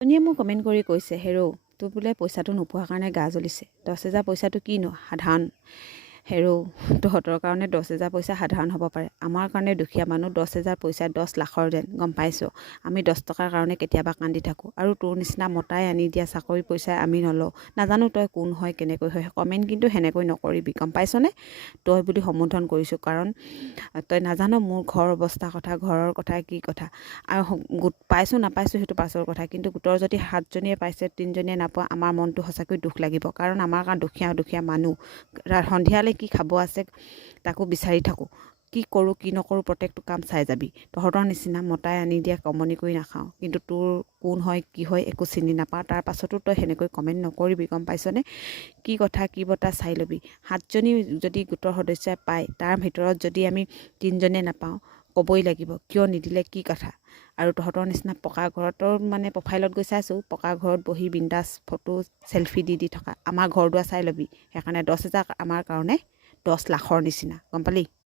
জনীয়ে মোক কমেণ্ট কৰি কৈছে, হেৰৌ তোৰ বোলে পইচাটো নোপোৱাৰ কাৰণে গা জ্বলিছে। 10,000 পইচাটো কিনো সাধাৰণ। হেৰৌ তহঁতৰ কাৰণে 10,000 পইচা সাধাৰণ হ'ব পাৰে, আমাৰ কাৰণে দুখীয়া মানুহ 10,000 পইচা 10 লাখৰ যেন, গম পাইছোঁ। আমি 10 টকাৰ কাৰণে কেতিয়াবা কান্দি থাকোঁ, আৰু তোৰ নিচিনা মতাই আনি দিয়া চাকৰি পইচাই আমি নলওঁ। নাজানো তই কোন হয়, কেনেকৈ হয়, কমেণ্ট কিন্তু সেনেকৈ নকৰিবি, গম পাইছনে? তই বুলি সম্বোধন কৰিছোঁ, কাৰণ তই নাজানো মোৰ ঘৰৰ অৱস্থাৰ কথা, ঘৰৰ কথা কি কথা। আৰু গোট পাইছোঁ নাপাইছোঁ সেইটো পাছৰ কথা, কিন্তু গোটৰ যদি 7জনীয়ে পাইছে 3জনীয়ে নাপোৱা, আমাৰ মনটো সঁচাকৈ দুখ লাগিব, কাৰণ আমাৰ কাৰণ দুখীয়া মানুহ। সন্ধিয়ালৈ কি খাব আছে তাকো বিচাৰি থাকোঁ, কি কৰোঁ কি নকৰোঁ প্ৰত্যেকটো কাম চাই যাবি। তহঁতৰ নিচিনা মতাই আনি দিয়া কমনি কৰি নাখাওঁ, কিন্তু তোৰ কোন হয় কি হয় একো চিনি নাপাওঁ। তাৰ পাছতো তই সেনেকৈ কমেণ্ট নকৰিবি, গম পাইছনে? কি কথা কি বতা চাই ল'বি। 7জনী যদি গোটৰ সদস্যাই পায়, তাৰ ভিতৰত যদি আমি 3জনীয়ে নাপাওঁ, ক'বই লাগিব কিয় নিদিলে, কি কথা। আৰু তহঁতৰ নিচিনা পকা ঘৰতৰ মানে প্ৰফাইলত গৈ চাইছোঁ, পকা ঘৰত বহি বিন্দাছ ফটো চেলফি দি থকা। আমাৰ ঘৰ দুৱাৰ চাই ল'বি। সেইকাৰণে 10,000 আমাৰ কাৰণে 10 লাখৰ নিচিনা, গম পালি?